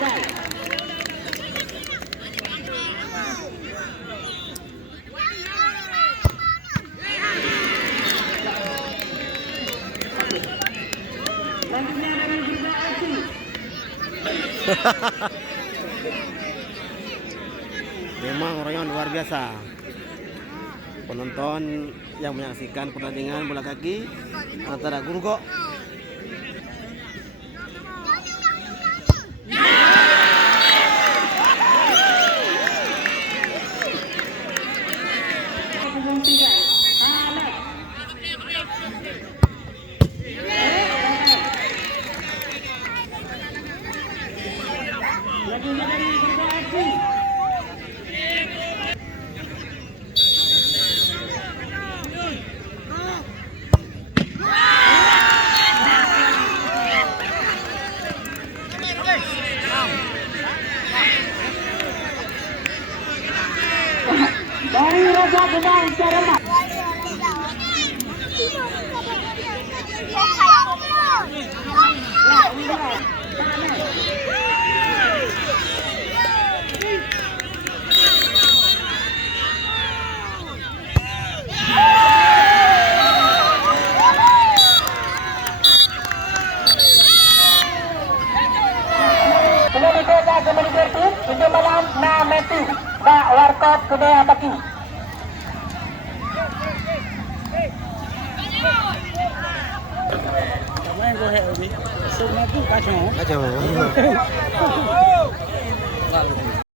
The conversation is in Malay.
Memang orang luar biasa. Penonton yang menyaksikan pertandingan bola kaki antara Gurugok dari Raja Gedang Ceremat. Kemudian kita kembali bertip, pintu malam na meti, Pak Warkop Kedai Baki. Main go ahead, Obi. So, kacau. kacau.